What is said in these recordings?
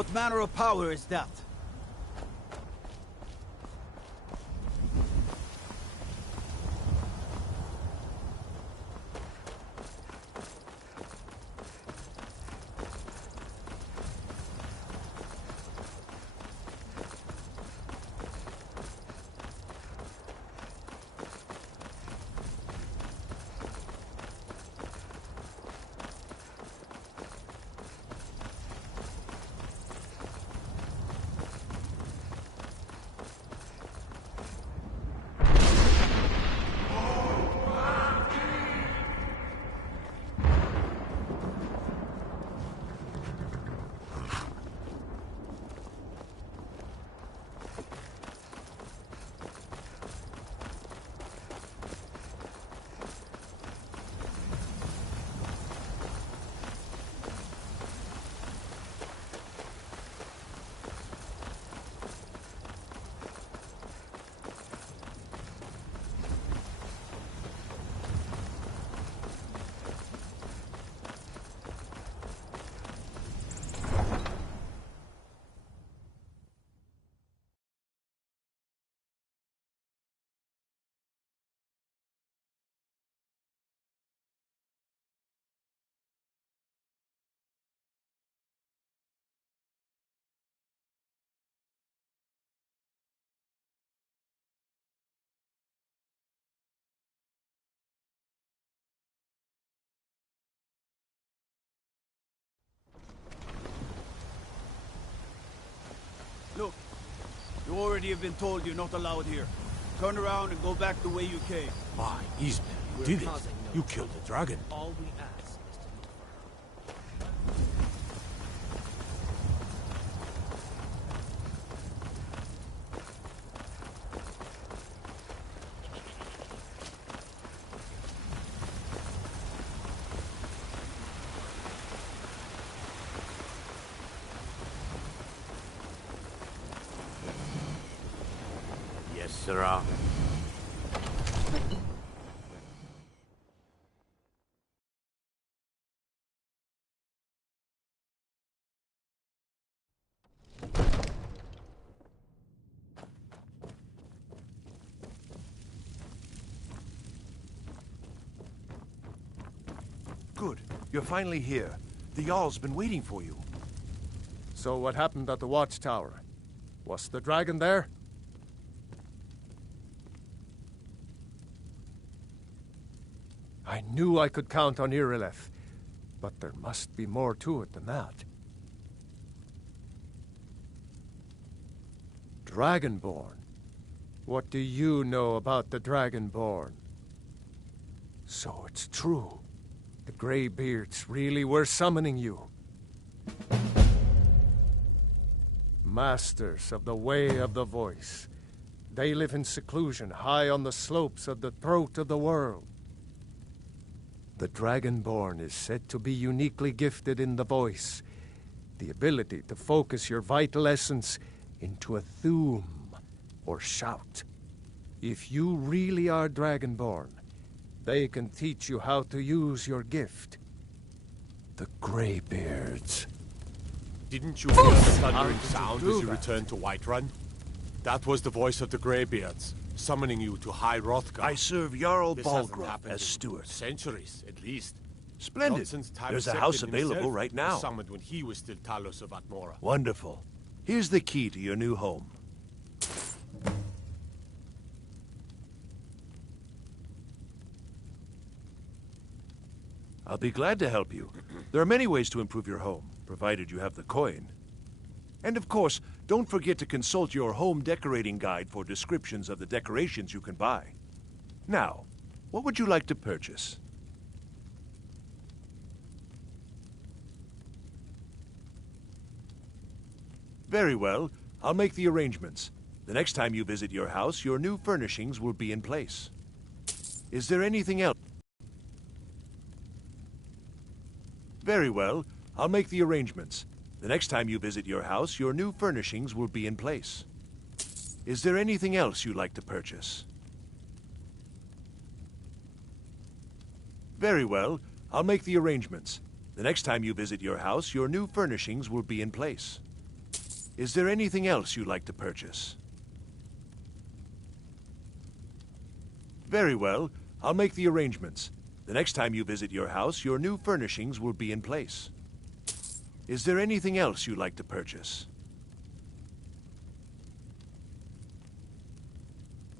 What manner of power is that? Look, you already have been told you're not allowed here. Turn around and go back the way you came. My, Eastman, you did it. You killed the dragon. All we ask is to look for her. Yes, sirrah. Good. You're finally here. The Jarl's been waiting for you. So what happened at the watchtower? Was the dragon there? I knew I could count on Irileth, but there must be more to it than that. Dragonborn? What do you know about the Dragonborn? So it's true. The Greybeards really were summoning you. Masters of the Way of the Voice. They live in seclusion high on the slopes of the throat of the world. The Dragonborn is said to be uniquely gifted in the voice, the ability to focus your vital essence into a thum, or shout. If you really are Dragonborn, they can teach you how to use your gift. The Greybeards. Didn't you hear the thundering sound as you returned to Whiterun? That was the voice of the Greybeards, summoning you to High Hrothgar. I serve Jarl This hasn't Balgruuf happened as in steward. centuries, at least. Splendid. Not since There's a Talos house Septim available himself right was now. Summoned when he was still Talos of Atmora. Wonderful. Here's the key to your new home. I'll be glad to help you. There are many ways to improve your home, provided you have the coin. And of course, don't forget to consult your home decorating guide for descriptions of the decorations you can buy. Now, what would you like to purchase? Very well. I'll make the arrangements. The next time you visit your house, your new furnishings will be in place. Is there anything else? Very well. I'll make the arrangements. The next time you visit your house, your new furnishings will be in place. Is there anything else you'd like to purchase? Very well. I'll make the arrangements. The next time you visit your house, your new furnishings will be in place. Is there anything else you'd like to purchase? Very well. I'll make the arrangements. The next time you visit your house, your new furnishings will be in place. Is there anything else you'd like to purchase?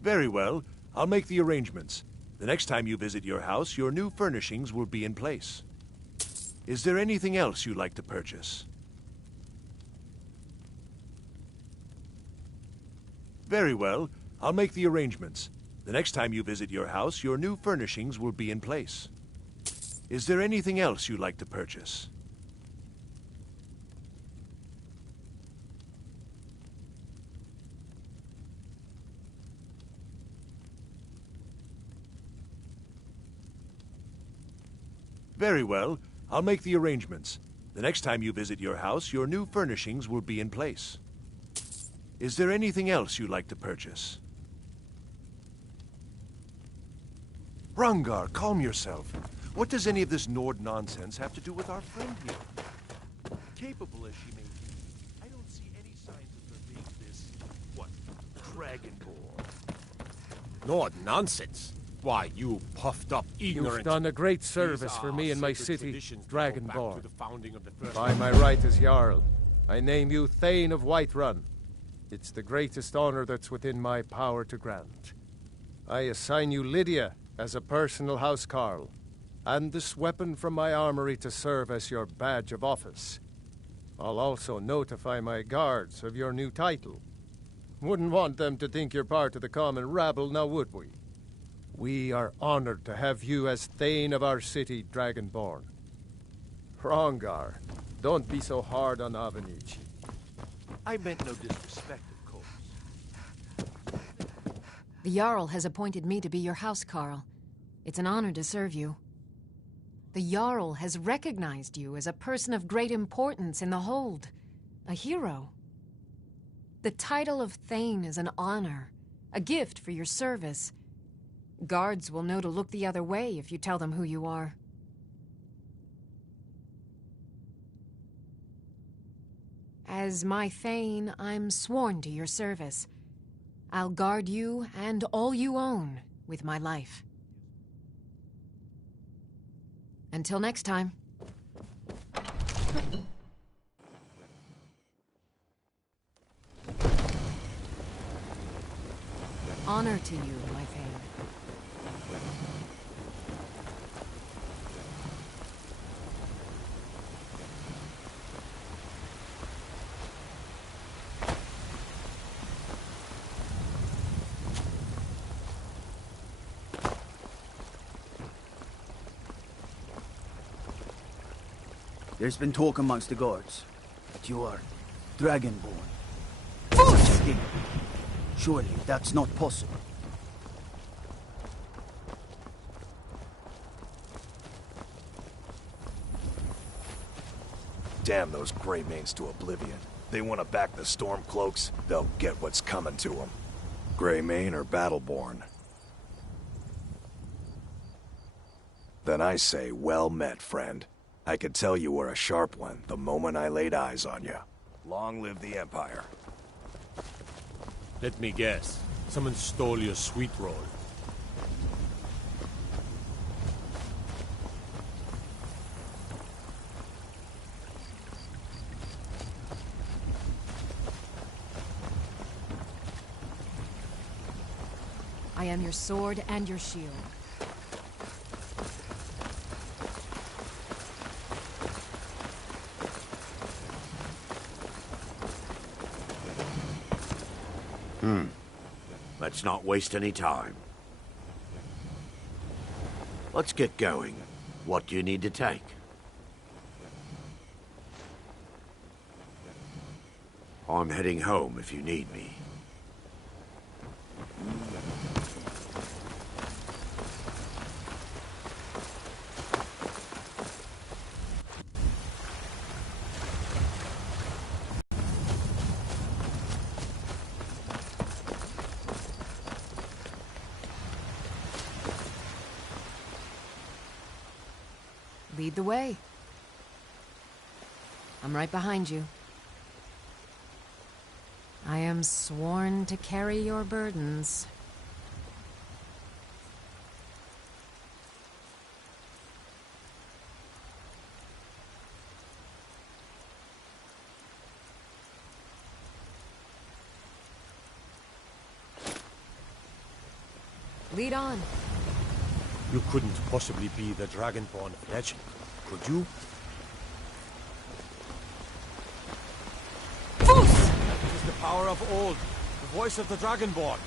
Very well. I'll make the arrangements. The next time you visit your house, your new furnishings will be in place. Is there anything else you'd like to purchase? Very well. I'll make the arrangements. The next time you visit your house, your new furnishings will be in place. Is there anything else you'd like to purchase? Very well. I'll make the arrangements. The next time you visit your house, your new furnishings will be in place. Is there anything else you'd like to purchase? Rangar, calm yourself. What does any of this Nord nonsense have to do with our friend here? Capable as she may be, I don't see any signs of her being this, what, dragonborn. Nord nonsense. Why, you puffed up ignorant... You've done a great These service for are me and my sacred city, traditions that go back to Dragonborn. the founding of the first... By my right as Jarl, I name you Thane of Whiterun. It's the greatest honor that's within my power to grant. I assign you Lydia as a personal housecarl, and this weapon from my armory to serve as your badge of office. I'll also notify my guards of your new title. Wouldn't want them to think you're part of the common rabble, now would we? We are honored to have you as Thane of our city, Dragonborn. Hrongar, don't be so hard on Avenici. I meant no disrespect, of course. The Jarl has appointed me to be your housecarl. It's an honor to serve you. The Jarl has recognized you as a person of great importance in the Hold, a hero. The title of Thane is an honor, a gift for your service. Guards will know to look the other way if you tell them who you are. As my Thane, I'm sworn to your service. I'll guard you and all you own with my life. Until next time. Honor to you, my Thane. There's been talk amongst the guards that you are Dragonborn. Such a thing. Surely that's not possible. Damn those Greymanes to oblivion. They want to back the Stormcloaks, they'll get what's coming to them. Greymane or Battleborn? Then I say, well met, friend. I could tell you were a sharp one the moment I laid eyes on you. Long live the Empire. Let me guess. Someone stole your sweet roll. I am your sword and your shield. Let's not waste any time. Let's get going. What do you need to take? I'm heading home if you need me. Lead the way. I'm right behind you. I am sworn to carry your burdens. Lead on. You couldn't possibly be the Dragonborn of legend, could you? It is the power of old, the voice of the Dragonborn.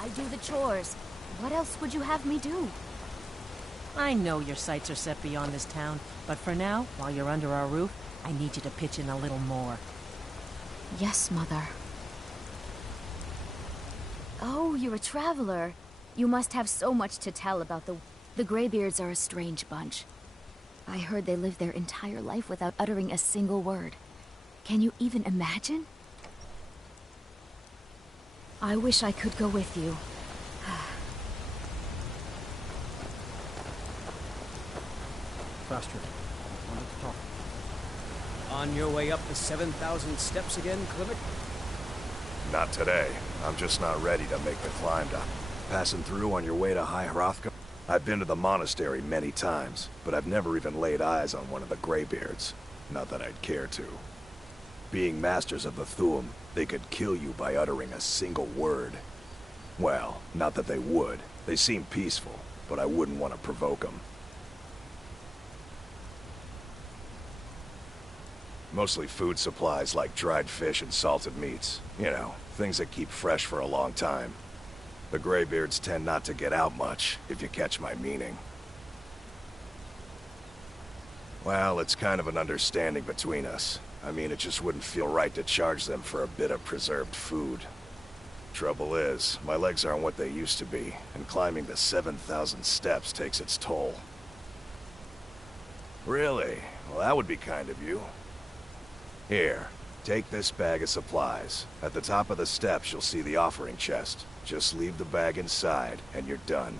I do the chores. What else would you have me do? I know your sights are set beyond this town, but for now, while you're under our roof, I need you to pitch in a little more. Yes, Mother. Oh, you're a traveler. You must have so much to tell about the Greybeards are a strange bunch. I heard they lived their entire life without uttering a single word. Can you even imagine? I wish I could go with you. Faster. I wanted to talk. On your way up the 7,000 steps again, Klimek? Not today. I'm just not ready to make the climb down. Passing through on your way to High Hrothgar? I've been to the monastery many times, but I've never even laid eyes on one of the Greybeards. Not that I'd care to. Being masters of the Thu'um, they could kill you by uttering a single word. Well, not that they would. They seem peaceful, but I wouldn't want to provoke them. Mostly food supplies like dried fish and salted meats. You know, things that keep fresh for a long time. The Greybeards tend not to get out much, if you catch my meaning. Well, it's kind of an understanding between us. I mean, it just wouldn't feel right to charge them for a bit of preserved food. Trouble is, my legs aren't what they used to be, and climbing the 7,000 steps takes its toll. Really? Well, that would be kind of you. Here, take this bag of supplies. At the top of the steps, you'll see the offering chest. Just leave the bag inside, and you're done.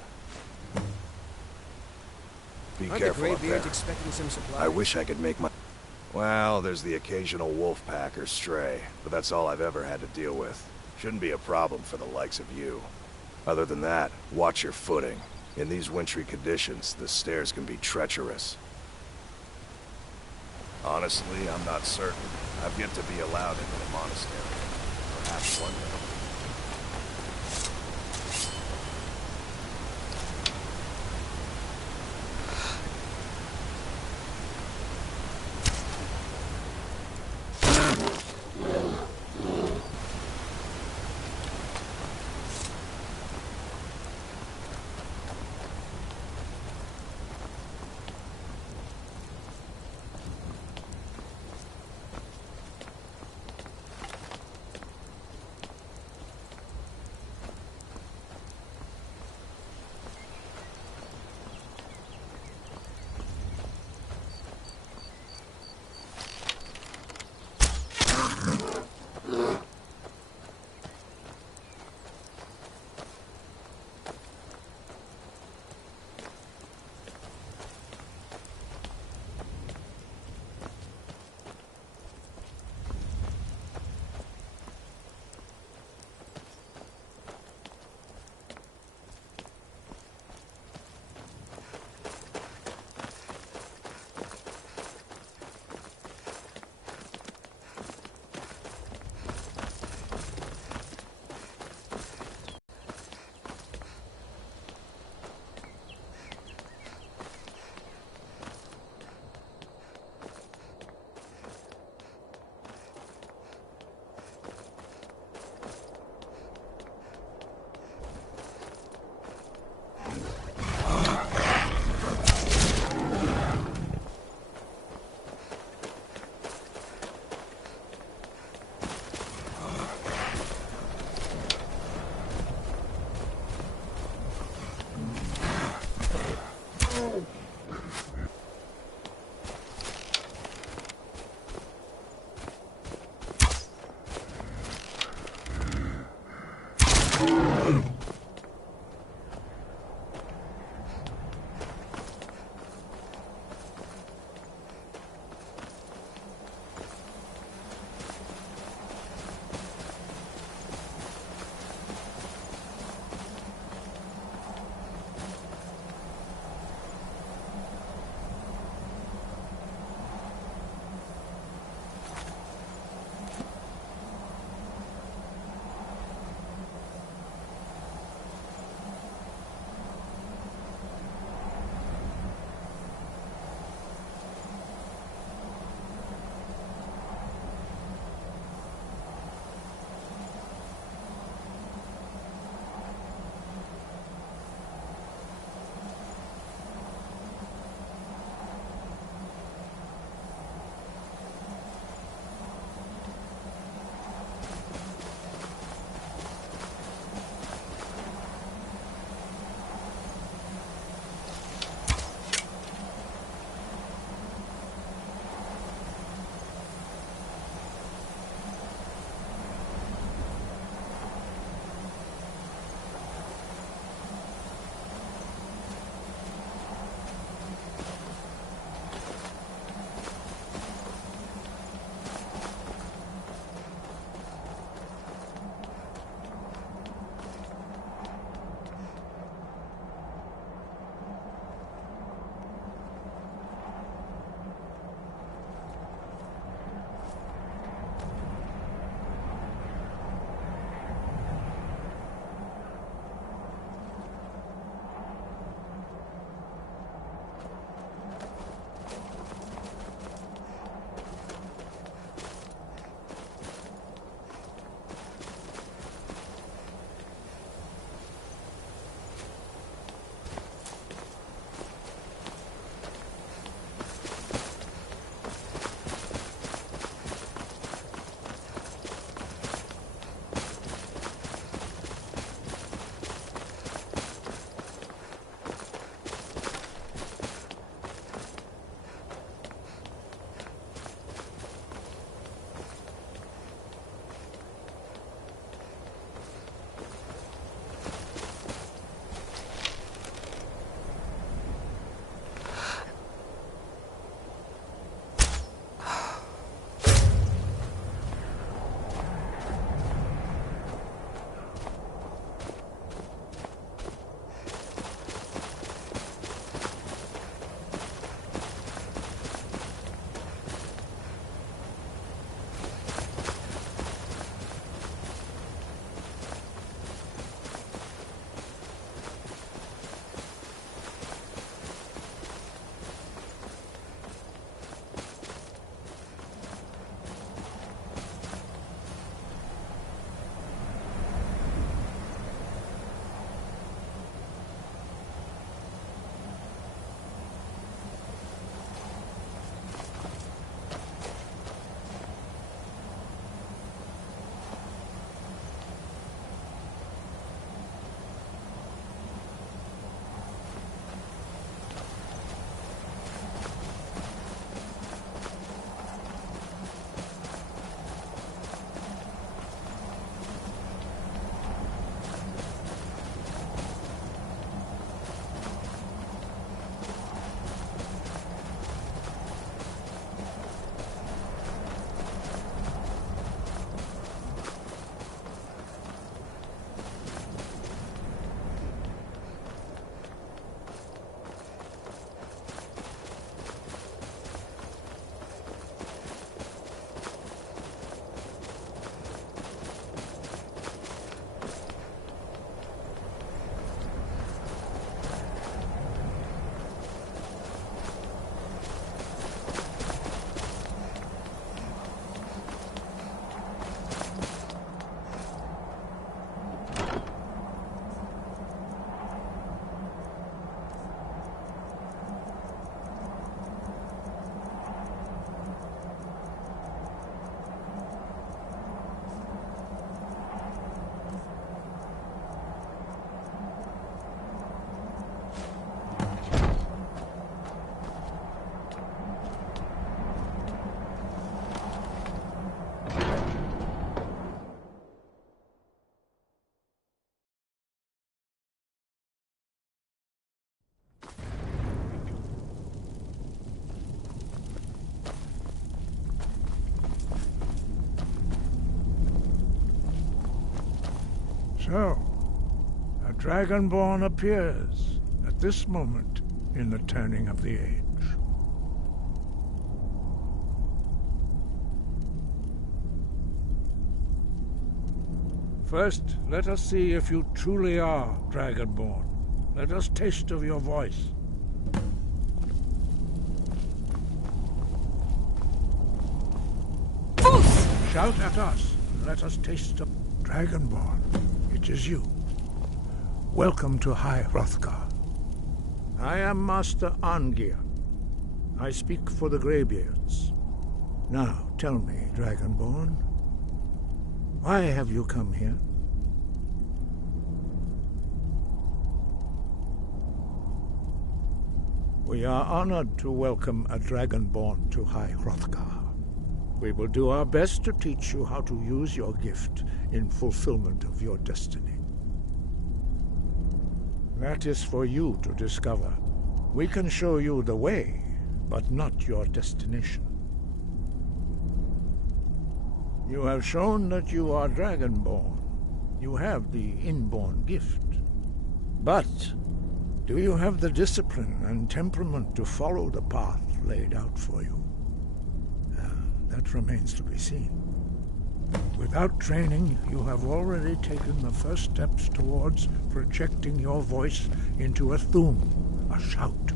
Be careful up there. Expecting some supplies? I wish I could make my... Well, there's the occasional wolf pack or stray, but that's all I've ever had to deal with. Shouldn't be a problem for the likes of you. Other than that, watch your footing. In these wintry conditions, the stairs can be treacherous. Honestly, I'm not certain. I've yet to be allowed into the monastery. Perhaps one day. So, a Dragonborn appears at this moment in the turning of the age. First, let us see if you truly are Dragonborn. Let us taste of your voice. Shout at us, and let us taste of Dragonborn. It is you. Welcome to High Hrothgar. I am Master Arngeir. I speak for the Greybeards. Now, tell me, Dragonborn, why have you come here? We are honored to welcome a Dragonborn to High Hrothgar. We will do our best to teach you how to use your gift in fulfillment of your destiny. That is for you to discover. We can show you the way, but not your destination. You have shown that you are Dragonborn. You have the inborn gift. But do you have the discipline and temperament to follow the path laid out for you? That remains to be seen. Without training, you have already taken the first steps towards projecting your voice into a thum, a shout.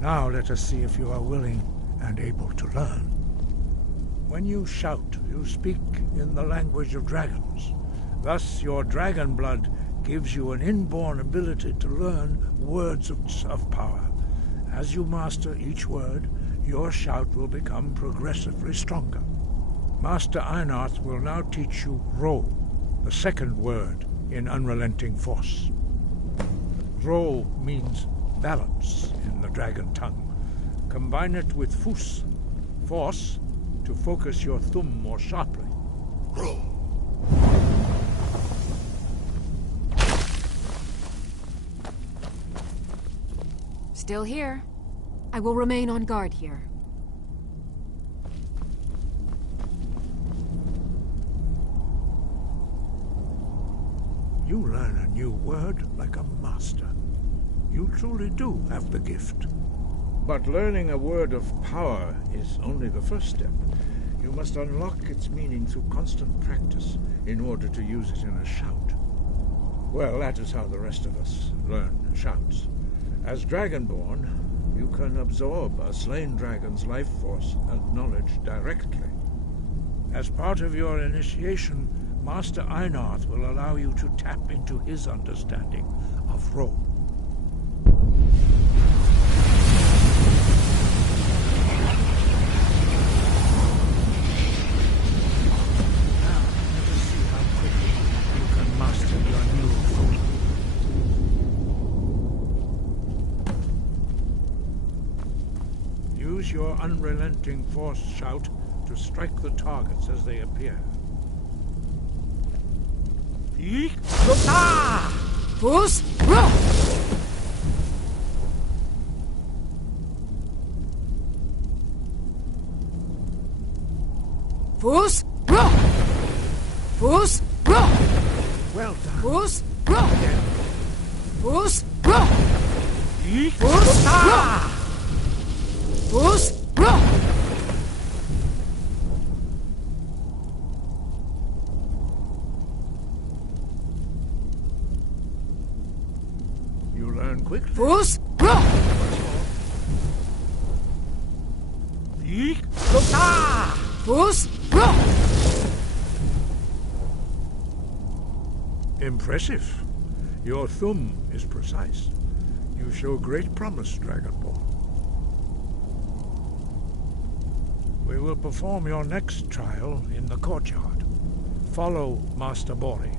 Now let us see if you are willing and able to learn. When you shout, you speak in the language of dragons. Thus, your dragon blood gives you an inborn ability to learn words of power. As you master each word, your shout will become progressively stronger. Master Einarth will now teach you Ro, the second word in Unrelenting Force. Ro means balance in the dragon tongue. Combine it with Fus, force, to focus your thumb more sharply. Ro. Still here. I will remain on guard here. You learn a new word like a master. You truly do have the gift. But learning a word of power is only the first step. You must unlock its meaning through constant practice in order to use it in a shout. Well, that is how the rest of us learn shouts. As Dragonborn, you can absorb a slain dragon's life force and knowledge directly. As part of your initiation, Master Einarth will allow you to tap into his understanding of Ro. Now, let us see how quickly you can master your new form. Use your unrelenting force shout to strike the targets as they appear. Fus, Ro! Fus, Ro! Fus, Ro! Well done. Fus, Ro! Fus, Ro! Fus, Ro! Fus, Ro! You learn quickly. Fus, Ro! Fus, Ro! Impressive. Your thumb is precise. You show great promise, Dragonborn. We will perform your next trial in the courtyard. Follow Master Bori.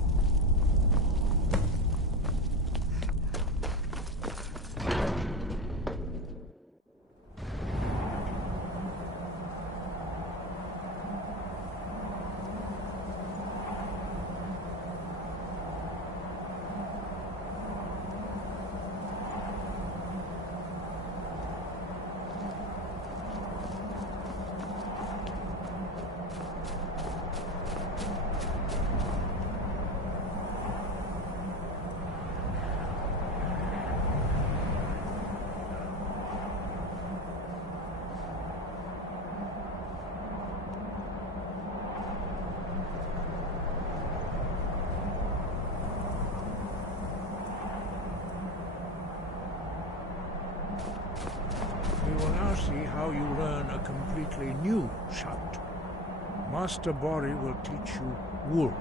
We will now see how you learn a completely new shout. Master Bori will teach you Wold,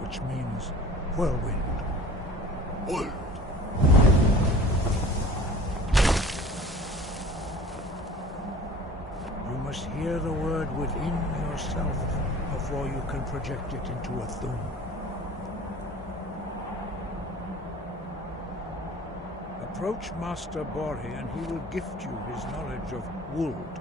which means whirlwind. Wold. You must hear the word within yourself before you can project it into a thum. Approach Master Bori and he will gift you his knowledge of Wold.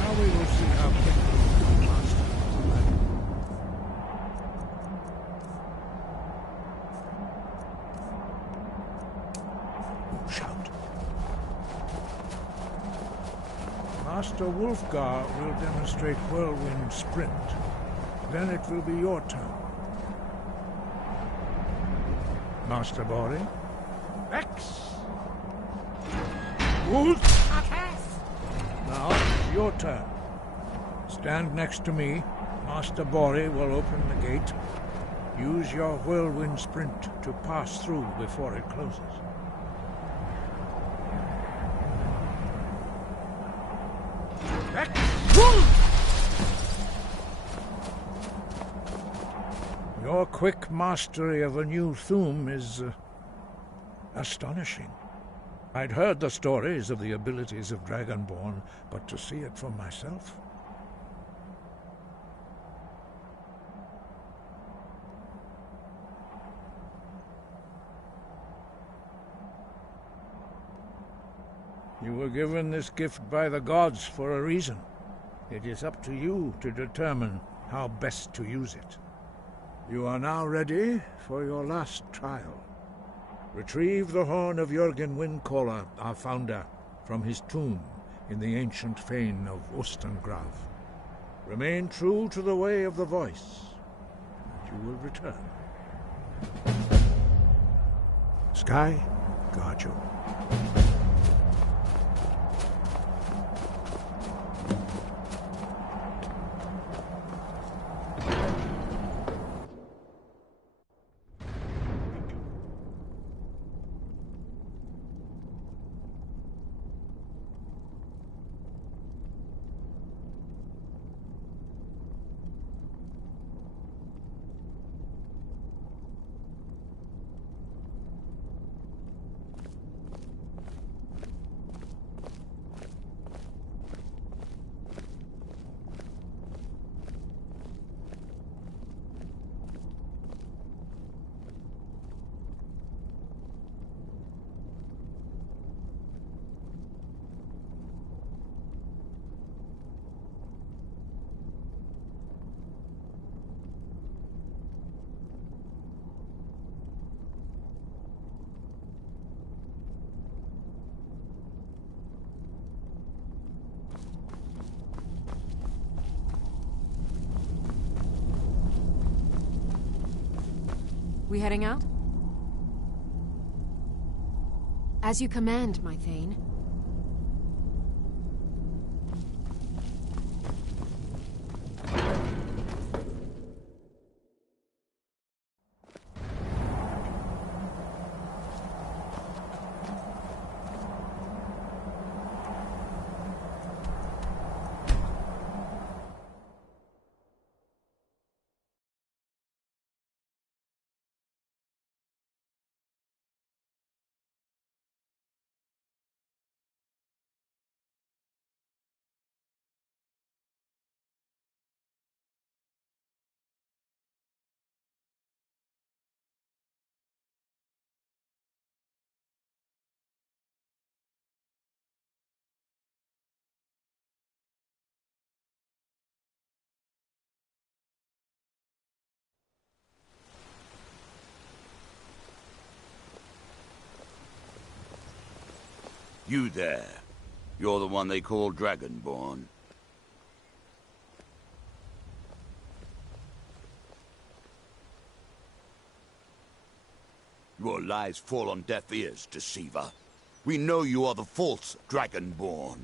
Now we will see how quickly you can master the weapon. Shout. Master Wolfgar will demonstrate Whirlwind Sprint. Then it will be your turn. Master Bori? X! Wolf! Now it's your turn. Stand next to me. Master Bori will open the gate. Use your Whirlwind Sprint to pass through before it closes. Your quick mastery of a new thum is astonishing. I'd heard the stories of the abilities of Dragonborn, but to see it for myself... You were given this gift by the gods for a reason. It is up to you to determine how best to use it. You are now ready for your last trial. Retrieve the horn of Jürgen Windcaller, our founder, from his tomb in the ancient fane of Ostengrav. Remain true to the way of the voice, and you will return. Sky, guard you. We heading out? As you command, my Thane. You there. You're the one they call Dragonborn. Your lies fall on deaf ears, deceiver. We know you are the false Dragonborn.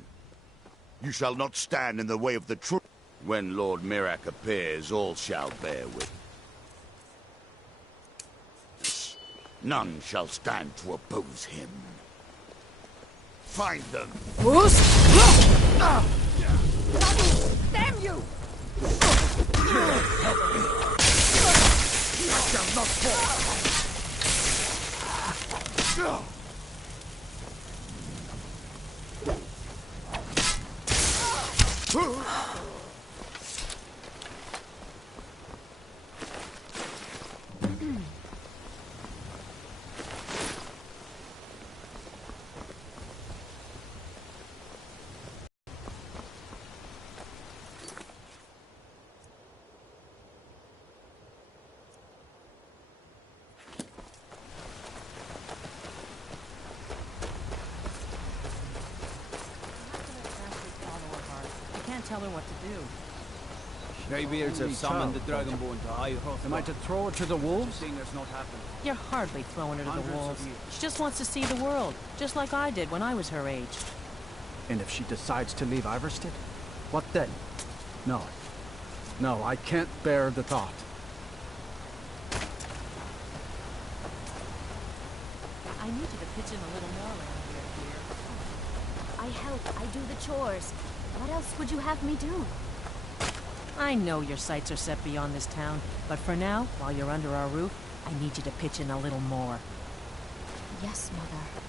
You shall not stand in the way of the truth. When Lord Mirak appears, all shall bear witness. None shall stand to oppose him. Find them! Damn you! He shall not fall! Tell her what to do. Greybeards have summoned the Dragonborn to High Hrothgar. Am I to throw her to the wolves? Seeing there's not happened. You're hardly throwing her to Hundreds the of wolves. years. She just wants to see the world, just like I did when I was her age. And if she decides to leave Iverstead? What then? No. No, I can't bear the thought. I need you to pitch in a little more around here, dear. I help, I do the chores. What else would you have me do? I know your sights are set beyond this town, but for now, while you're under our roof, I need you to pitch in a little more. Yes, Mother.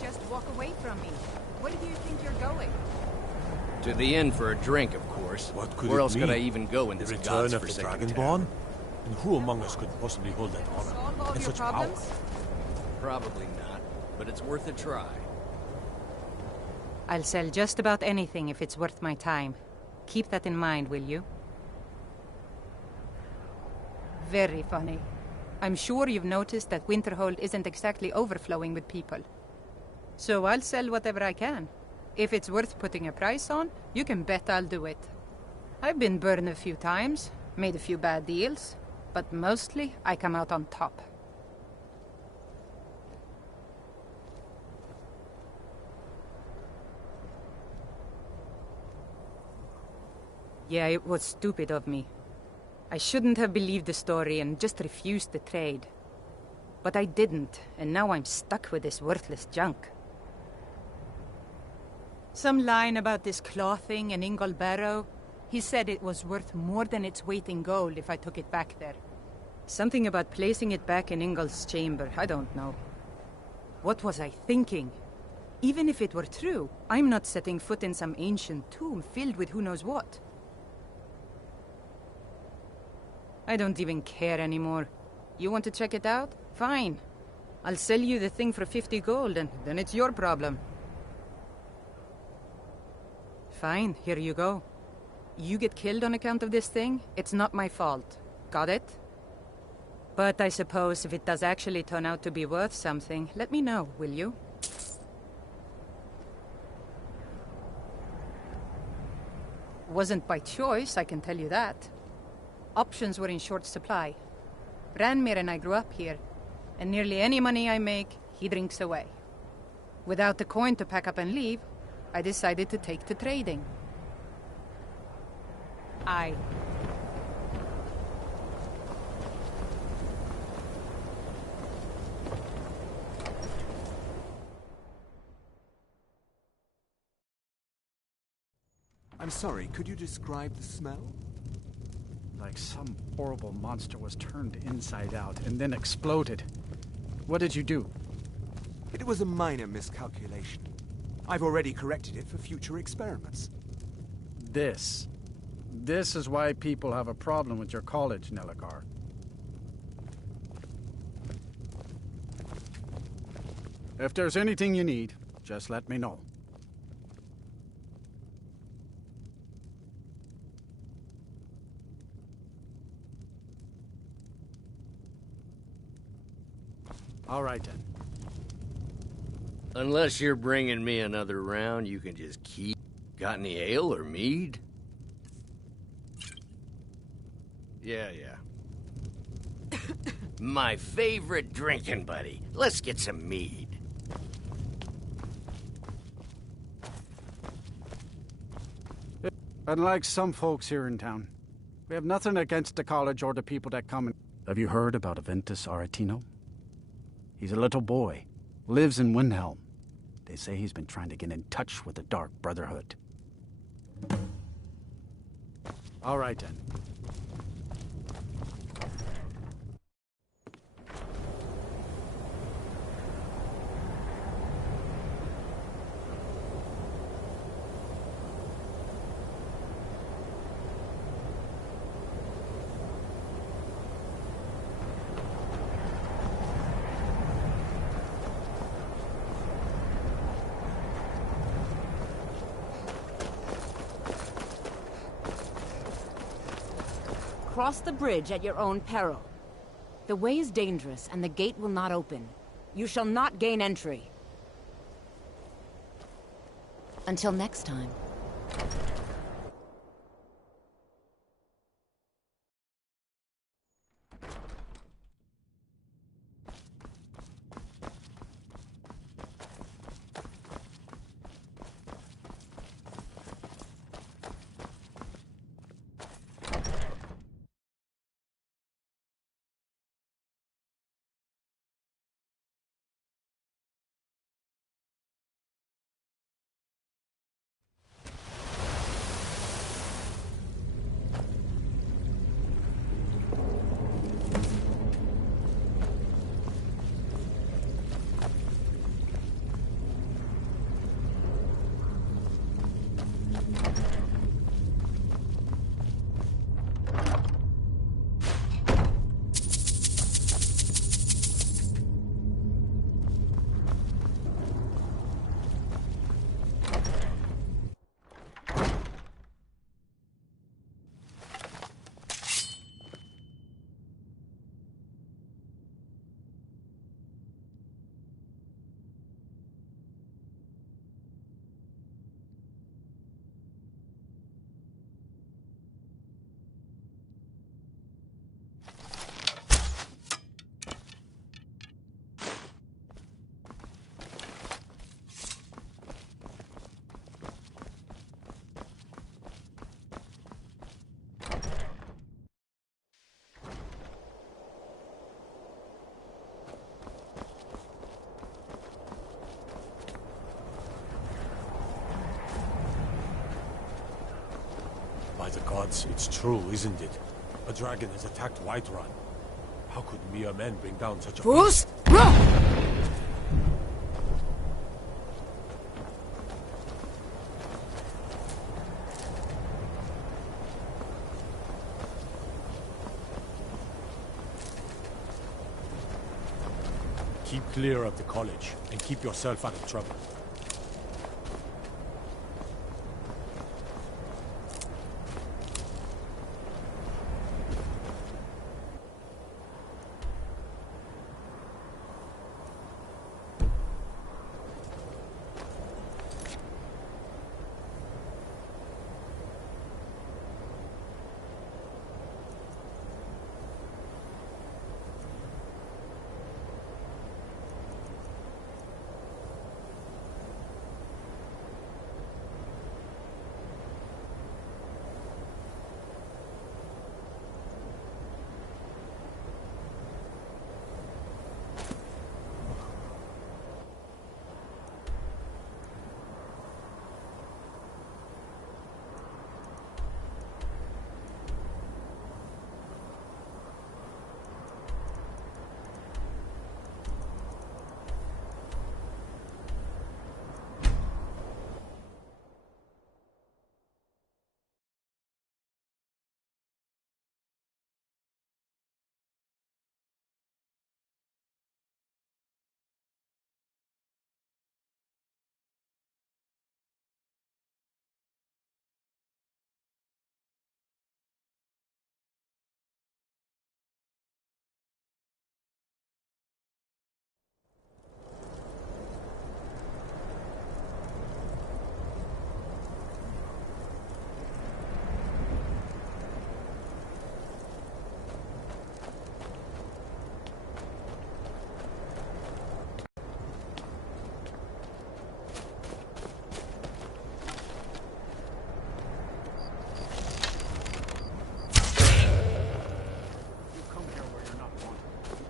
Just walk away from me. Where do you think you're going? To the inn for a drink, of course. What could Where it else could I mean? even go in this The return of the godforsaken Dragonborn? town? And who among us could possibly hold that honor Solve all and your such power? problems? Probably not, but it's worth a try. I'll sell just about anything if it's worth my time. Keep that in mind, will you? Very funny. I'm sure you've noticed that Winterhold isn't exactly overflowing with people. So I'll sell whatever I can. If it's worth putting a price on, you can bet I'll do it. I've been burned a few times, made a few bad deals, but mostly I come out on top. Yeah, it was stupid of me. I shouldn't have believed the story and just refused the trade. But I didn't, and now I'm stuck with this worthless junk. Some line about this clothing in Ingol Barrow. He said it was worth more than its weight in gold if I took it back there. Something about placing it back in Ingol's chamber, I don't know. What was I thinking? Even if it were true, I'm not setting foot in some ancient tomb filled with who knows what. I don't even care anymore. You want to check it out? Fine. I'll sell you the thing for 50 gold, and then it's your problem. Fine, here you go. You get killed on account of this thing, it's not my fault. Got it? But I suppose if it does actually turn out to be worth something, let me know, will you? Wasn't by choice, I can tell you that. Options were in short supply. Ranmir and I grew up here, and nearly any money I make, he drinks away. Without the coin to pack up and leave, I decided to take to trading. I'm sorry, could you describe the smell? Like some horrible monster was turned inside out and then exploded. What did you do? It was a minor miscalculation. I've already corrected it for future experiments. This is why people have a problem with your college, Nelagar. If there's anything you need, just let me know. All right, then. Unless you're bringing me another round, you can just keep... Got any ale or mead? Yeah. My favorite drinking buddy. Let's get some mead. Unlike some folks here in town, we have nothing against the college or the people that come in. Have you heard about Aventus Aretino? He's a little boy, lives in Windhelm. They say he's been trying to get in touch with the Dark Brotherhood. All right, then. Cross the bridge at your own peril. The way is dangerous, and the gate will not open. You shall not gain entry. Until next time. By the gods, it's true, isn't it? A dragon has attacked Whiterun. How could mere men bring down such a... Fools! Keep clear of the college, and keep yourself out of trouble.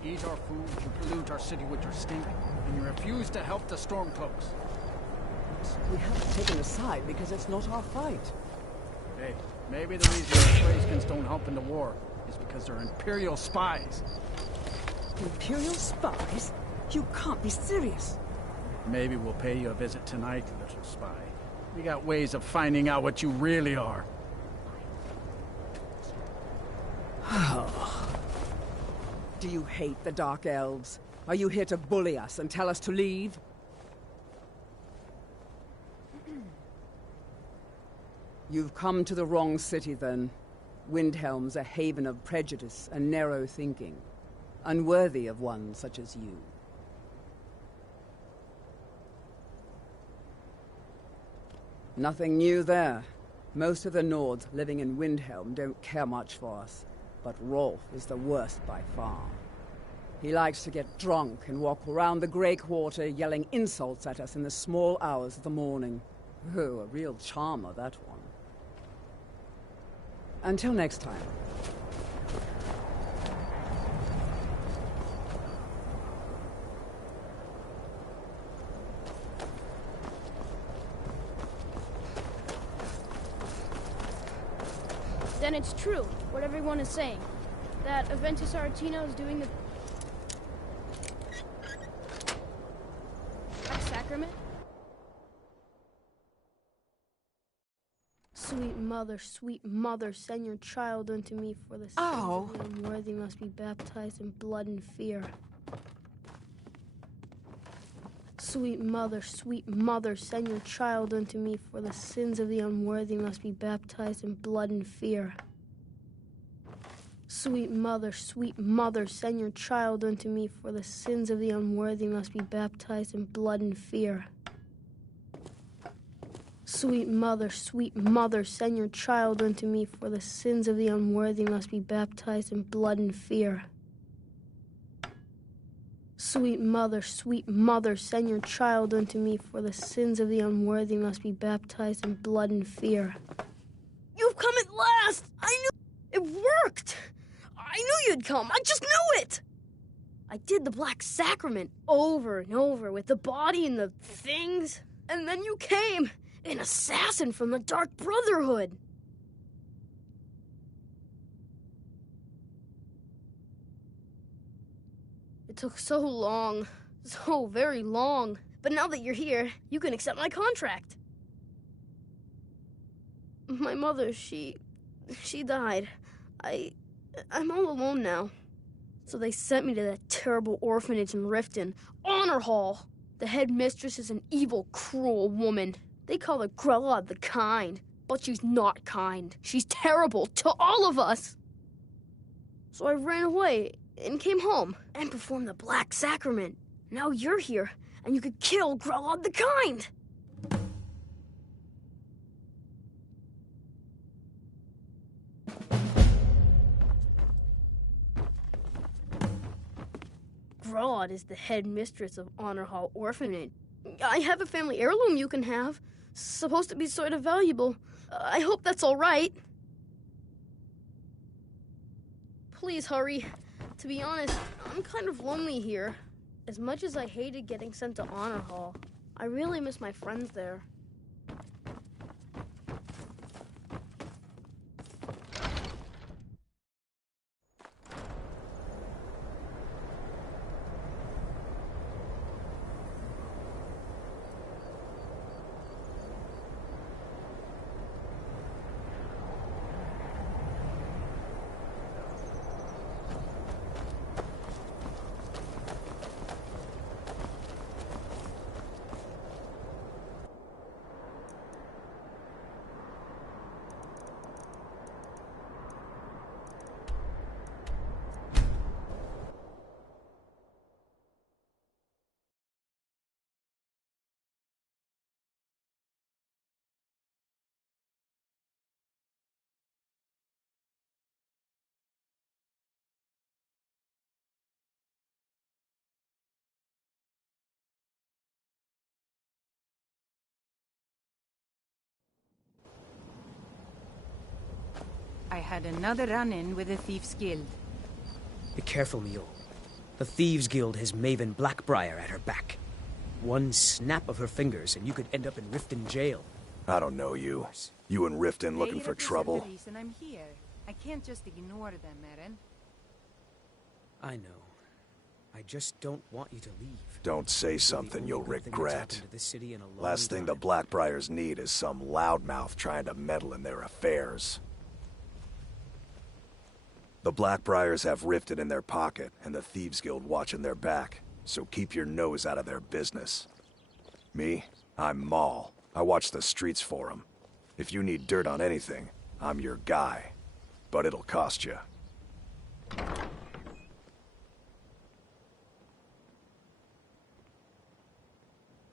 eat our food, you pollute our city with your stink, and you refuse to help the Stormcloaks. We haven't taken a side because it's not our fight. Hey, maybe the reason the Grayskins don't help in the war is because they're Imperial spies. Imperial spies? You can't be serious. Maybe we'll pay you a visit tonight, little spy. We got ways of finding out what you really are. Do you hate the Dark Elves? Are you here to bully us and tell us to leave? You've come to the wrong city, then. Windhelm's a haven of prejudice and narrow thinking, unworthy of one such as you. Nothing new there. Most of the Nords living in Windhelm don't care much for us, but Rolf is the worst by far. He likes to get drunk and walk around the Grey Quarter yelling insults at us in the small hours of the morning. Oh, a real charmer, that one. Until next time. Then it's true, what everyone is saying. That Aventus Aretino is doing the Black Sacrament? Sweet mother, send your child unto me, for the sins of the unworthy must be baptized in blood and fear. Sweet mother, send your child unto me, for the sins of the unworthy must be baptized in blood and fear. Sweet mother, send your child unto me, for the sins of the unworthy must be baptized in blood and fear. Sweet mother, send your child unto me, for the sins of the unworthy must be baptized in blood and fear. Sweet mother, send your child unto me, for the sins of the unworthy must be baptized in blood and fear. You've come at last! I knew it worked! I knew you'd come! I just knew it! I did the Black Sacrament over and over with the body and the things, and then you came, an assassin from the Dark Brotherhood. It took so long, so very long, but now that you're here, you can accept my contract. My mother, she died. I'm all alone now. So they sent me to that terrible orphanage in Riften, Honor Hall. The headmistress is an evil, cruel woman. They call her Grella the Kind, but she's not kind. She's terrible to all of us. So I ran away and came home and performed the Black Sacrament. Now you're here, and you could kill Grella the Kind. Grella is the headmistress of Honor Hall Orphanage. I have a family heirloom you can have. Supposed to be sort of valuable. I hope that's all right. Please hurry. To be honest, I'm kind of lonely here. As much as I hated getting sent to Honor Hall, I really miss my friends there. I had another run-in with the Thieves' Guild. Be careful, Mule. The Thieves Guild has Maven Blackbriar at her back. One snap of her fingers and you could end up in Riften jail. I don't know you. You in Riften looking for trouble? The reason I'm here. I can't just ignore them, Eren. I know. I just don't want you to leave. Don't say something you'll regret. Last thing the Blackbriars need is some loudmouth trying to meddle in their affairs. The Blackbriars have Riften in their pocket, and the Thieves Guild watching their back, so keep your nose out of their business. Me? I'm Maul. I watch the streets for them. If you need dirt on anything, I'm your guy. But it'll cost you.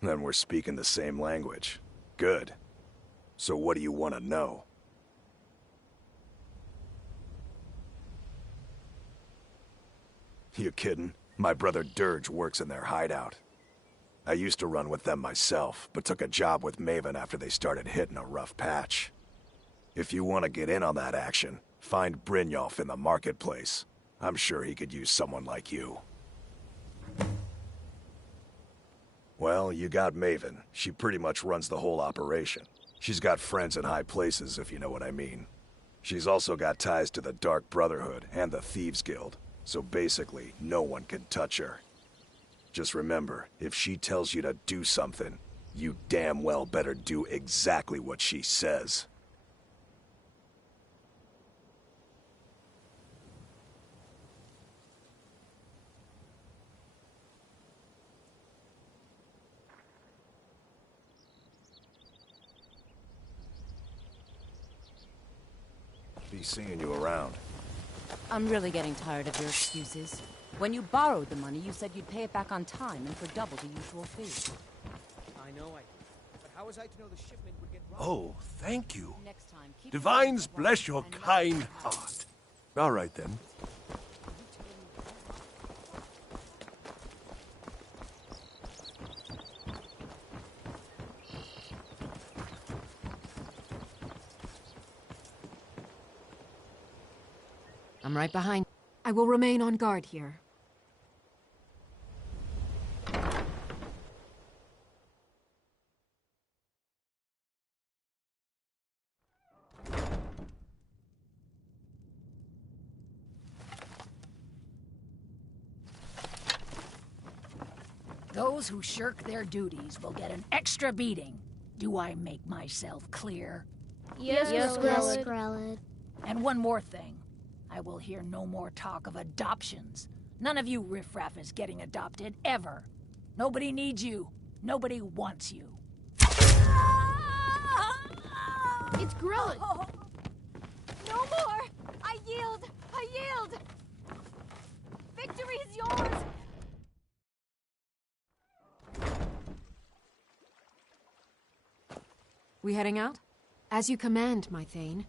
Then we're speaking the same language. Good. So what do you want to know? You kidding? My brother Dirge works in their hideout. I used to run with them myself, but took a job with Maven after they started hitting a rough patch. If you want to get in on that action, find Brynjolf in the marketplace. I'm sure he could use someone like you. Well, you got Maven. She pretty much runs the whole operation. She's got friends in high places, if you know what I mean. She's also got ties to the Dark Brotherhood and the Thieves Guild, so basically, no one can touch her. Just remember, if she tells you to do something, you damn well better do exactly what she says. Be seeing you around. I'm really getting tired of your excuses. When you borrowed the money, you said you'd pay it back on time and for double the usual fee. I know but how was I to know the shipment would get robbed? Oh, thank you. Next time, keep Divines bless your kind heart. All right, then. I'm right behind. I will remain on guard here. Those who shirk their duties will get an extra beating. Do I make myself clear? Yes, Skrelid. And one more thing. I will hear no more talk of adoptions. None of you riffraff is getting adopted, ever. Nobody needs you. Nobody wants you. It's Grelin. Oh. No more! I yield! I yield! Victory is yours! We heading out? As you command, my Thane.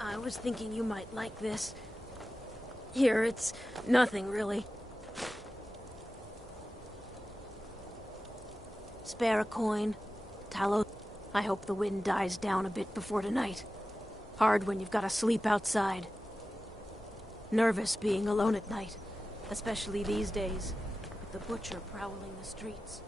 I was thinking you might like this. Here, it's nothing, really. Spare a coin. Talos. I hope the wind dies down a bit before tonight. Hard when you've got to sleep outside. Nervous being alone at night, especially these days, with the butcher prowling the streets.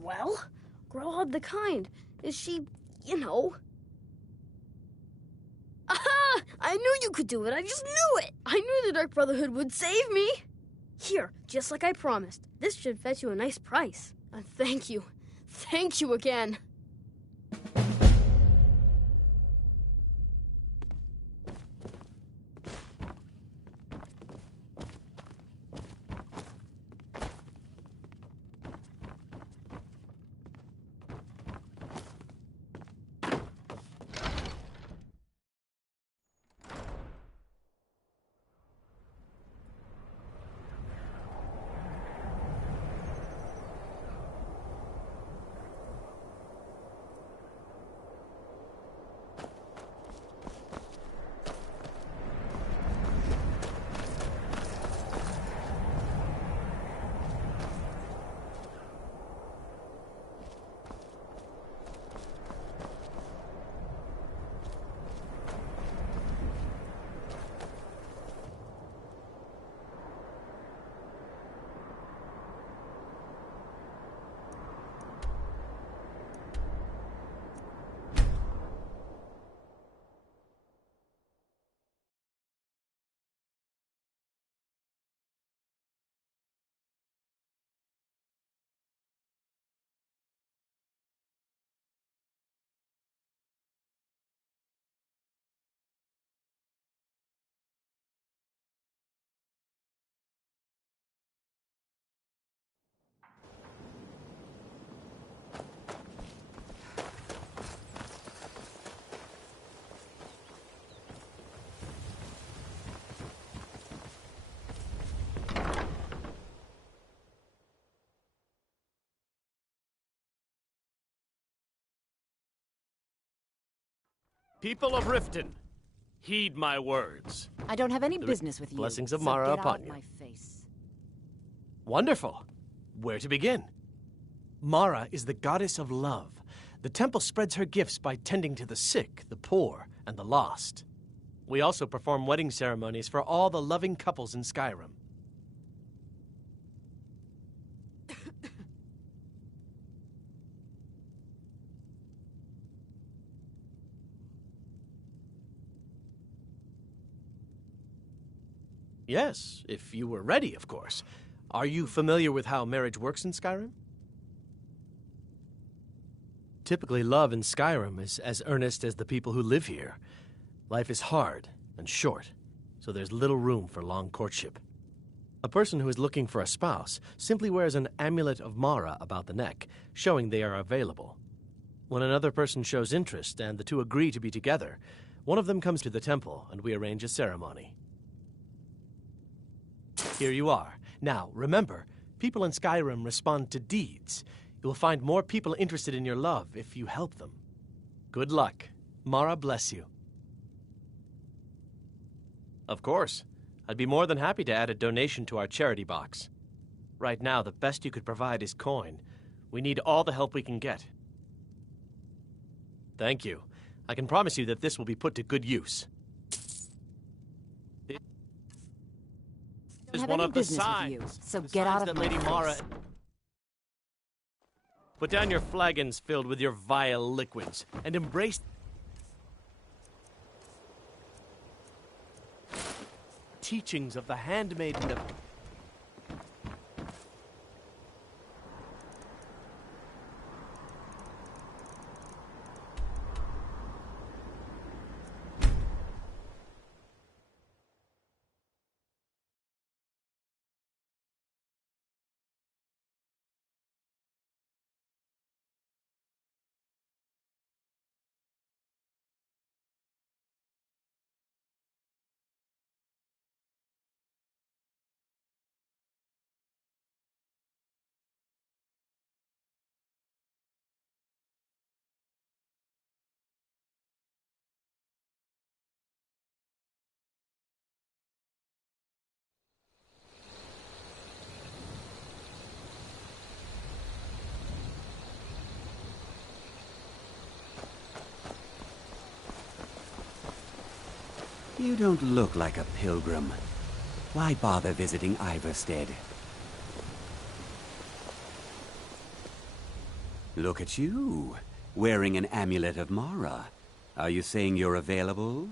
Well, Growhub the Kind. Is she, you know... Aha! I knew you could do it. I just knew it. I knew the Dark Brotherhood would save me. Here, just like I promised. This should fetch you a nice price. And thank you. Thank you again. People of Riften, heed my words. I don't have any business with you. Blessings of so Mara get upon out you. my face. Wonderful. Where to begin? Mara is the goddess of love. The temple spreads her gifts by tending to the sick, the poor, and the lost. We also perform wedding ceremonies for all the loving couples in Skyrim. Yes, if you were ready, of course. Are you familiar with how marriage works in Skyrim? Typically, love in Skyrim is as earnest as the people who live here. Life is hard and short, so there's little room for long courtship. A person who is looking for a spouse simply wears an amulet of Mara about the neck, showing they are available. When another person shows interest and the two agree to be together, one of them comes to the temple and we arrange a ceremony. Here you are. Now, remember, people in Skyrim respond to deeds. You will find more people interested in your love if you help them. Good luck. Mara bless you. Of course. I'd be more than happy to add a donation to our charity box. Right now, the best you could provide is coin. We need all the help we can get. Thank you. I can promise you that this will be put to good use. Is one of the signs. So get out of my Lady Mara. Put down your flagons filled with your vile liquids and embrace teachings of the handmaiden of... You don't look like a pilgrim. Why bother visiting Iverstead? Look at you, wearing an amulet of Mara. Are you saying you're available?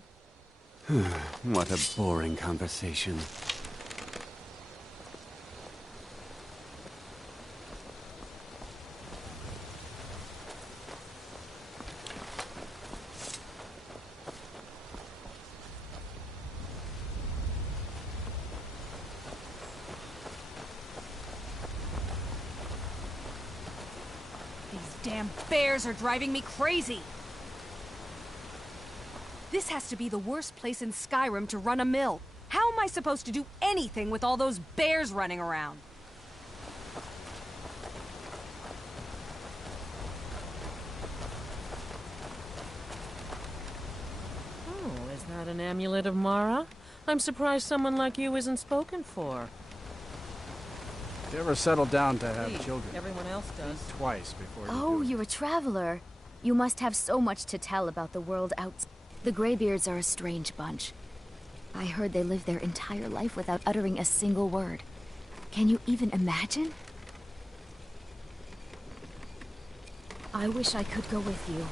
What a boring conversation. Damn bears are driving me crazy! This has to be the worst place in Skyrim to run a mill. How am I supposed to do anything with all those bears running around? Oh, is that an amulet of Mara? I'm surprised someone like you isn't spoken for. If you ever settle down to have Please, children, everyone else does. think twice before you Oh, do it. you're a traveler. You must have so much to tell about the world outside. The Greybeards are a strange bunch. I heard they live their entire life without uttering a single word. Can you even imagine? I wish I could go with you.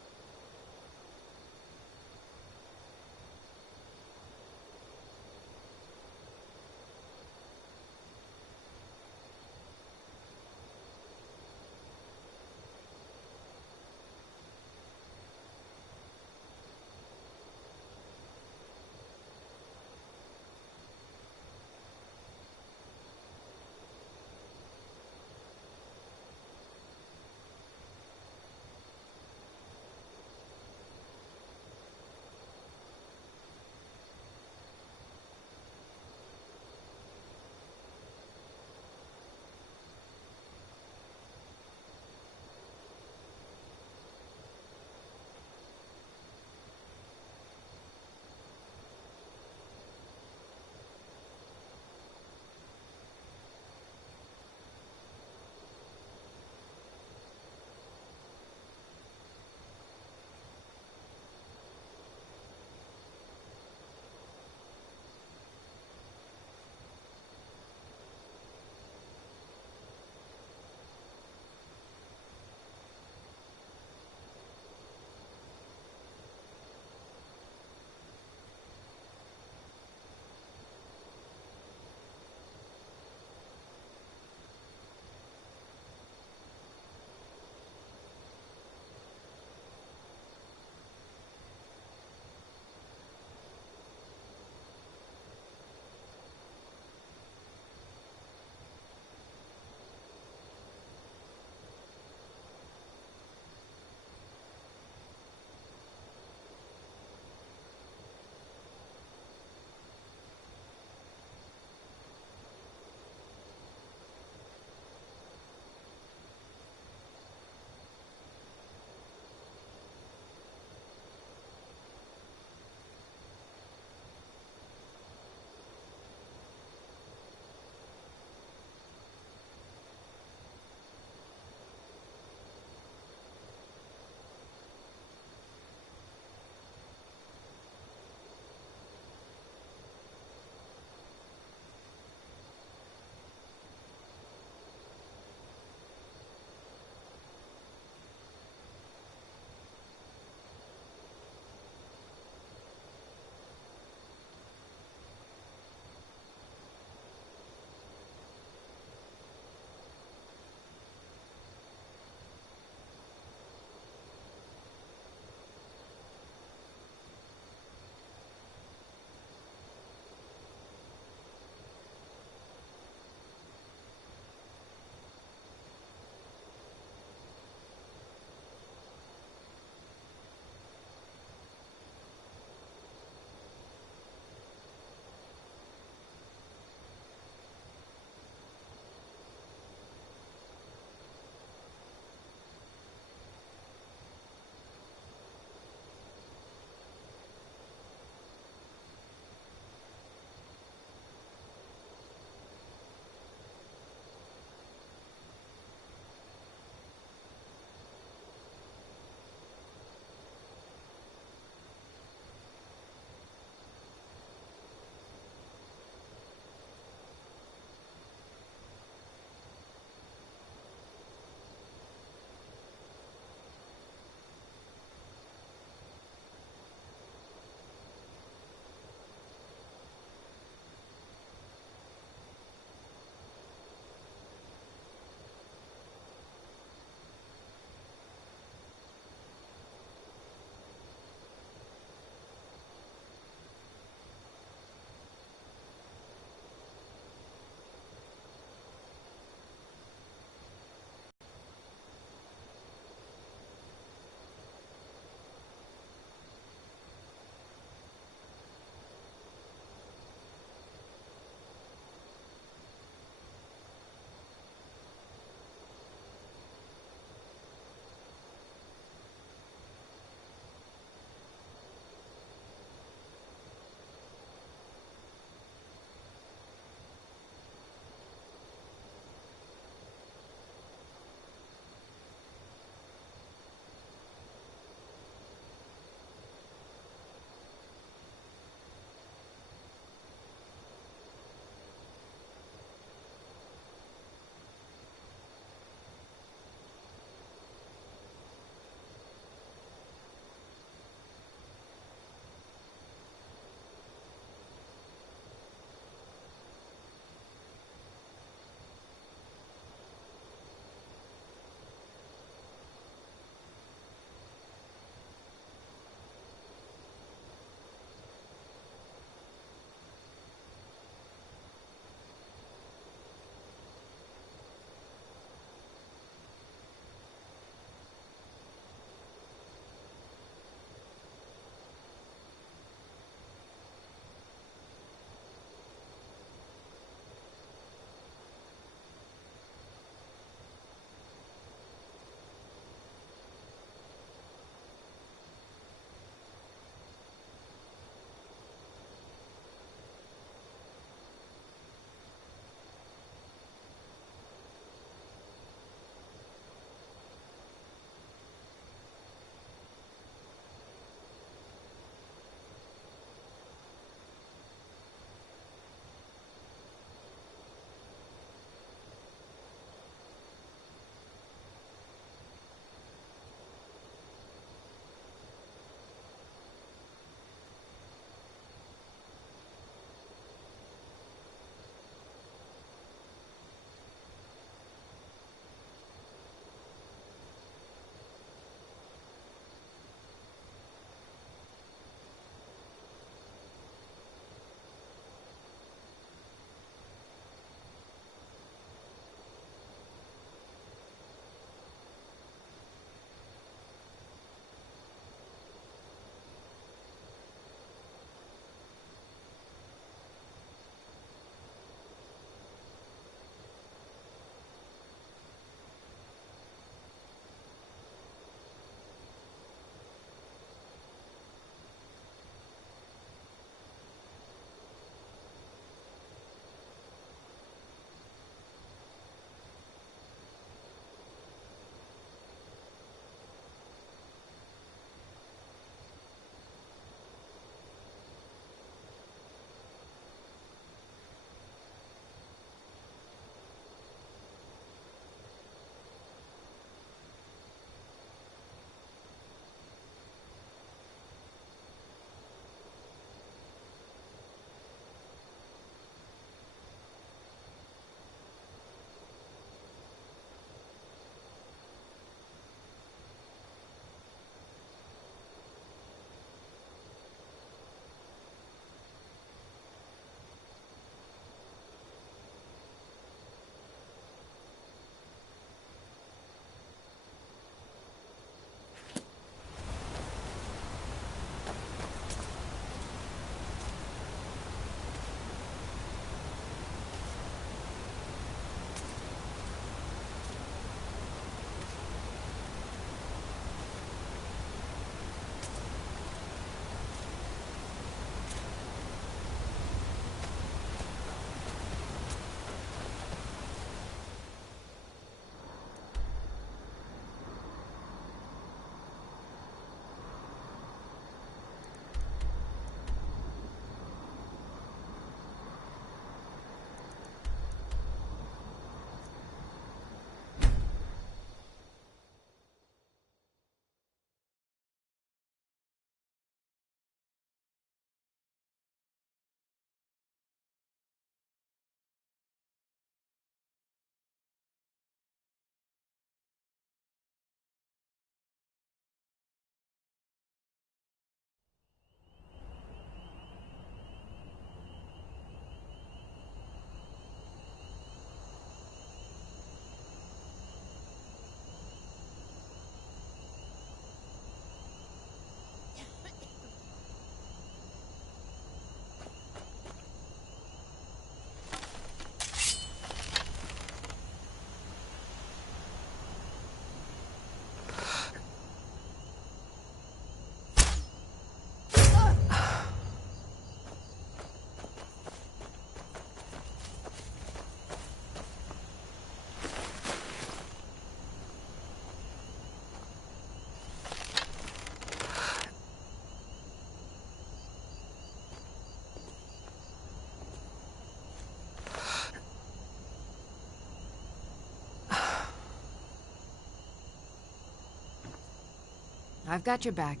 I've got your back.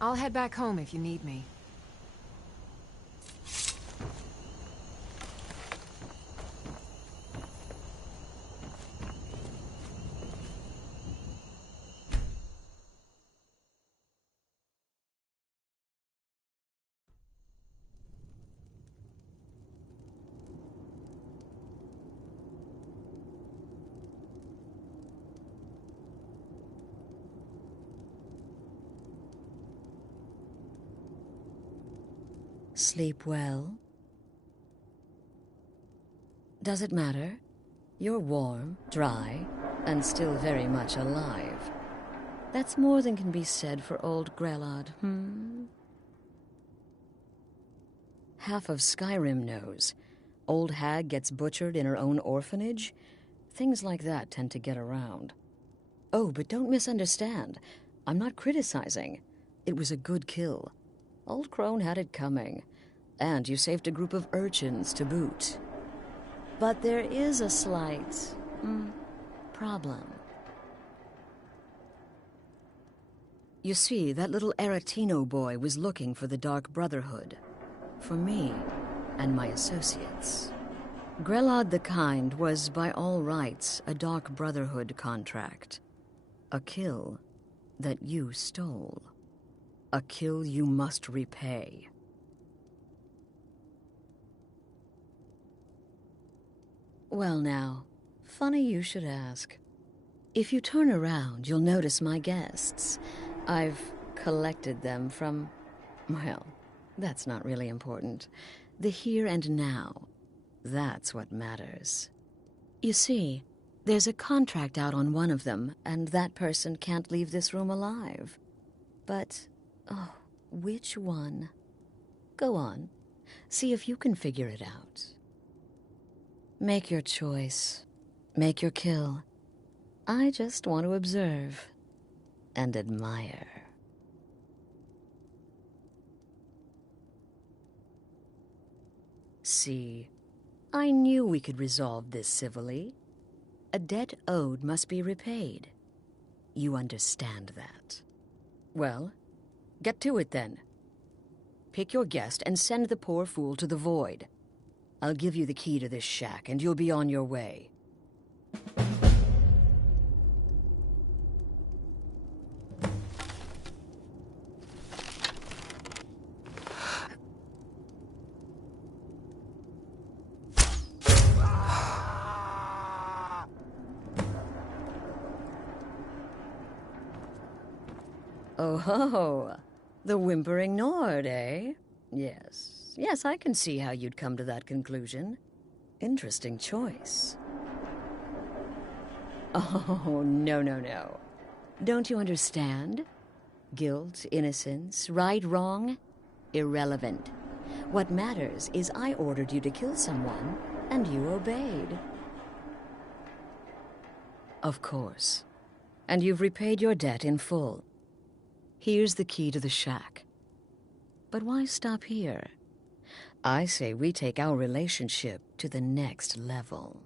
I'll head back home if you need me. Sleep well? Does it matter? You're warm, dry, and still very much alive. That's more than can be said for old Grelod, Half of Skyrim knows. Old hag gets butchered in her own orphanage. Things like that tend to get around. Oh, but don't misunderstand. I'm not criticizing. It was a good kill. Old Crone had it coming. And you saved a group of urchins to boot. But there is a slight problem. You see, that little Aretino boy was looking for the Dark Brotherhood. For me and my associates. Grelod the Kind was, by all rights, a Dark Brotherhood contract. A kill that you stole. A kill you must repay. Well now, funny you should ask. If you turn around, you'll notice my guests. I've collected them from, well, that's not really important. The here and now, that's what matters. You see, there's a contract out on one of them, and that person can't leave this room alive. But, oh, which one? Go on, see if you can figure it out. Make your choice. Make your kill. I just want to observe and admire. See, I knew we could resolve this civilly. A debt owed must be repaid. You understand that. Well, get to it then. Pick your guest and send the poor fool to the void. I'll give you the key to this shack, and you'll be on your way. Oh ho! The whimpering Nord, eh? Yes, I can see how you'd come to that conclusion. Interesting choice. Oh, no. Don't you understand? Guilt, innocence, right, wrong, irrelevant. What matters is I ordered you to kill someone, and you obeyed. Of course. And you've repaid your debt in full. Here's the key to the shack. But why stop here? I say we take our relationship to the next level.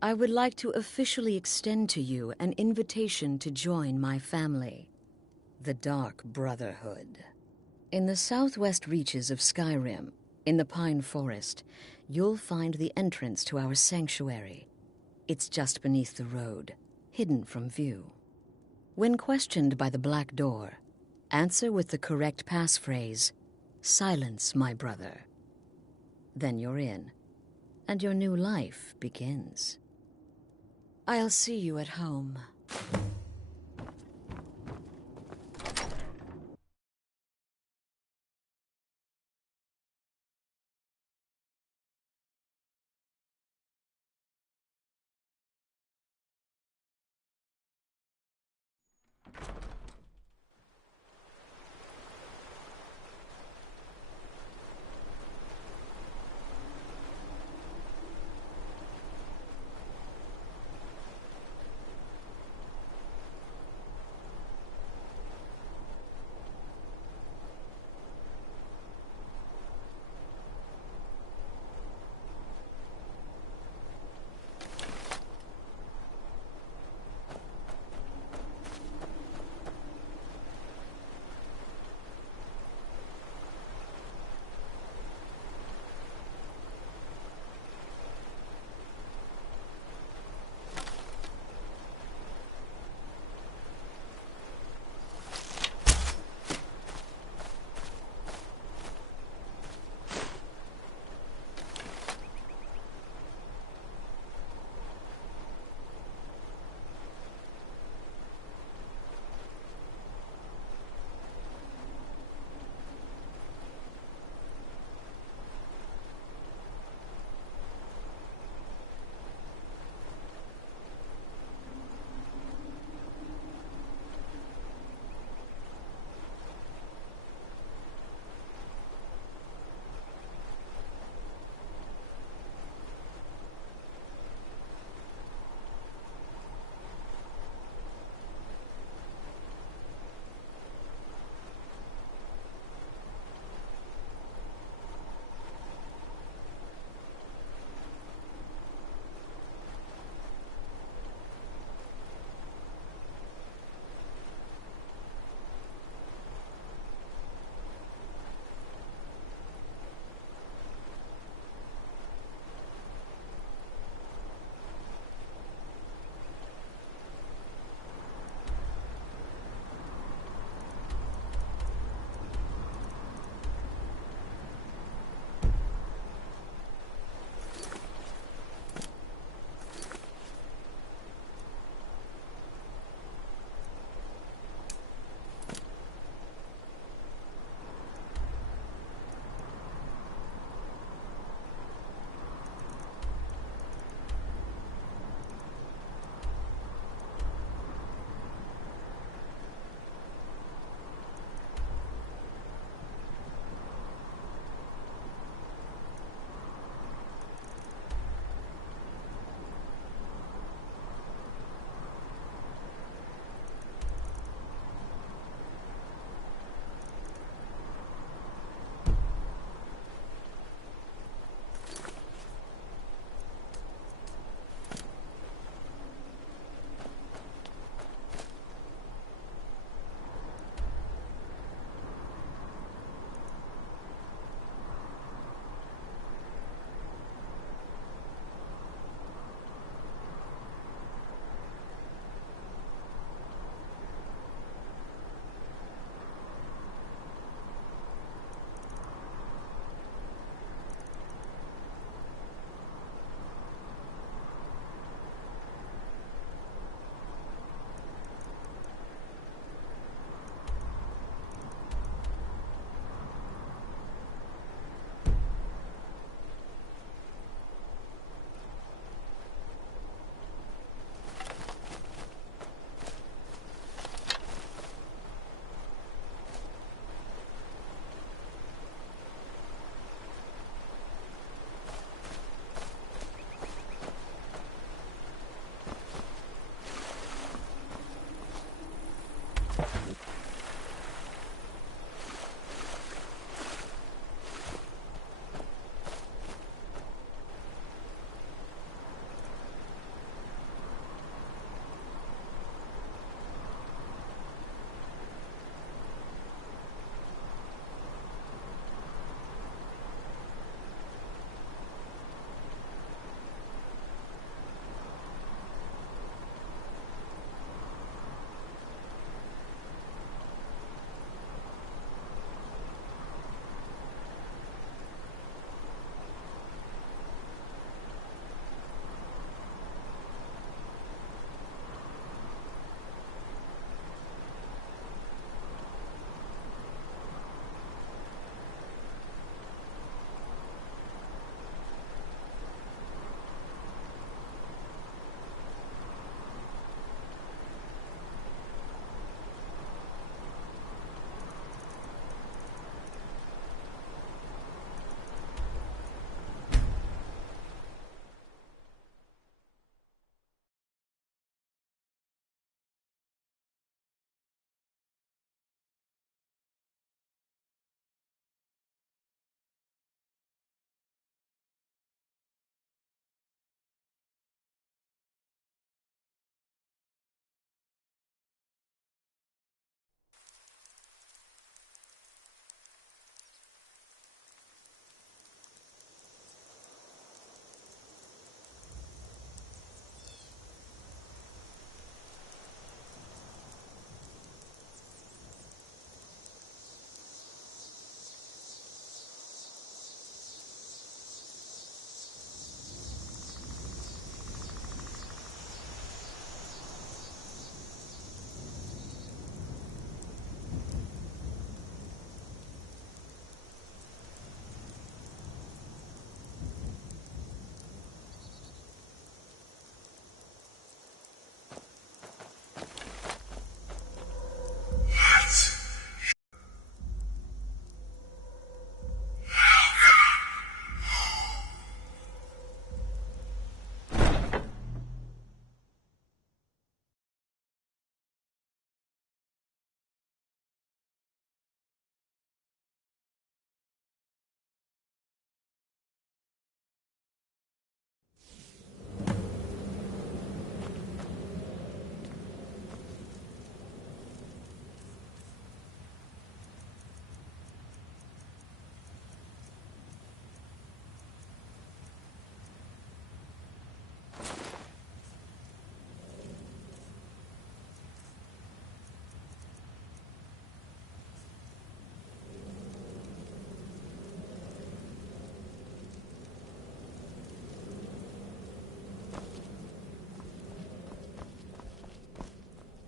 I would like to officially extend to you an invitation to join my family, the Dark Brotherhood. In the southwest reaches of Skyrim, in the Pine Forest, you'll find the entrance to our sanctuary. It's just beneath the road, hidden from view. When questioned by the Black Door, answer with the correct passphrase, "Silence, my brother." Then you're in, and your new life begins. I'll see you at home.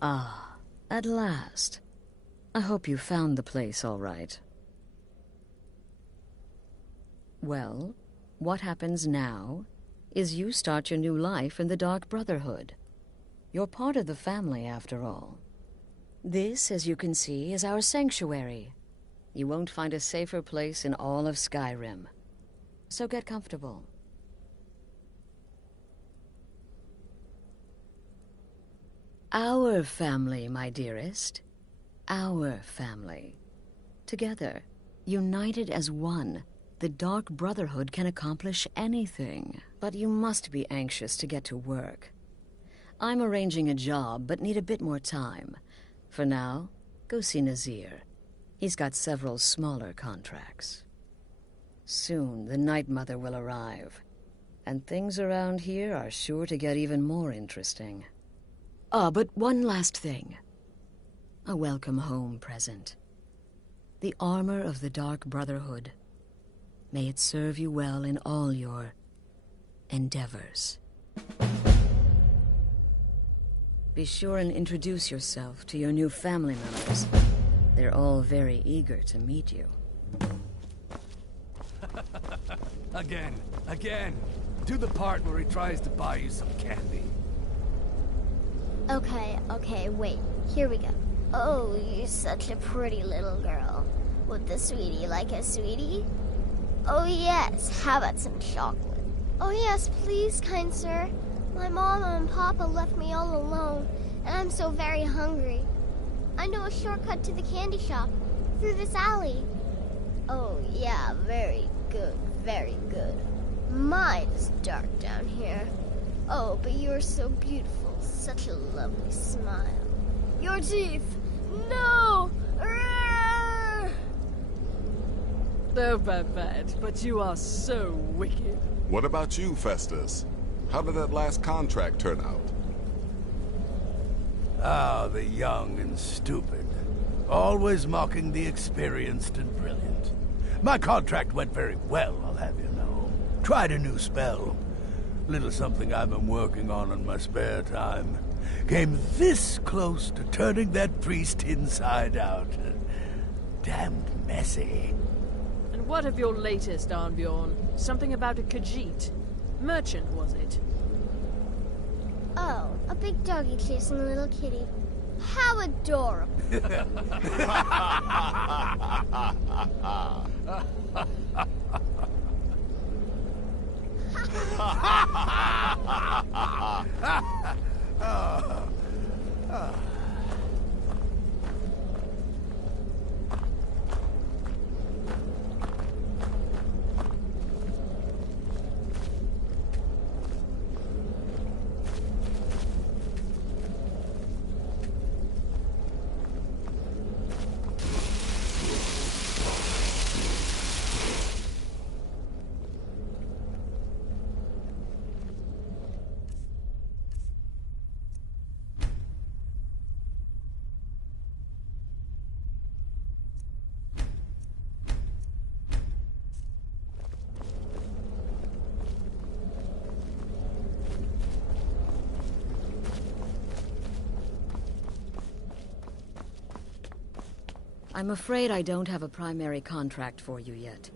Ah, at last. I hope you found the place all right. Well, what happens now is you start your new life in the Dark Brotherhood. You're part of the family, after all. This, as you can see, is our sanctuary. You won't find a safer place in all of Skyrim. So get comfortable. Our family, my dearest. Our family. Together, united as one, the Dark Brotherhood can accomplish anything. But you must be anxious to get to work. I'm arranging a job, but need a bit more time. For now, go see Nazir. He's got several smaller contracts. Soon, the Night Mother will arrive. And things around here are sure to get even more interesting. Ah, but one last thing. A welcome home present. The armor of the Dark Brotherhood. May it serve you well in all your endeavors. Be sure and introduce yourself to your new family members. They're all very eager to meet you. Again. Do the part where he tries to buy you some candy. Okay, wait. Here we go. Oh, you're such a pretty little girl. Would the sweetie like a sweetie? Oh yes, how about some chocolate? Oh yes, please, kind sir. My mama and papa left me all alone, and I'm so very hungry. I know a shortcut to the candy shop, through this alley. Oh yeah, very good, very good. My, it's dark down here. Oh, but you're so beautiful, such a lovely smile. Your teeth! No! No, Babette, but you are so wicked. What about you, Festus? How did that last contract turn out? Ah, the young and stupid. Always mocking the experienced and brilliant. My contract went very well, I'll have you know. Tried a new spell. Little something I've been working on in my spare time. Came this close to turning that priest inside out. Damned messy. And what of your latest, Arnbjorn? Something about a Khajiit. Merchant, was it? Oh, a big doggy chasing a little kitty. How adorable. I'm afraid I don't have a primary contract for you yet.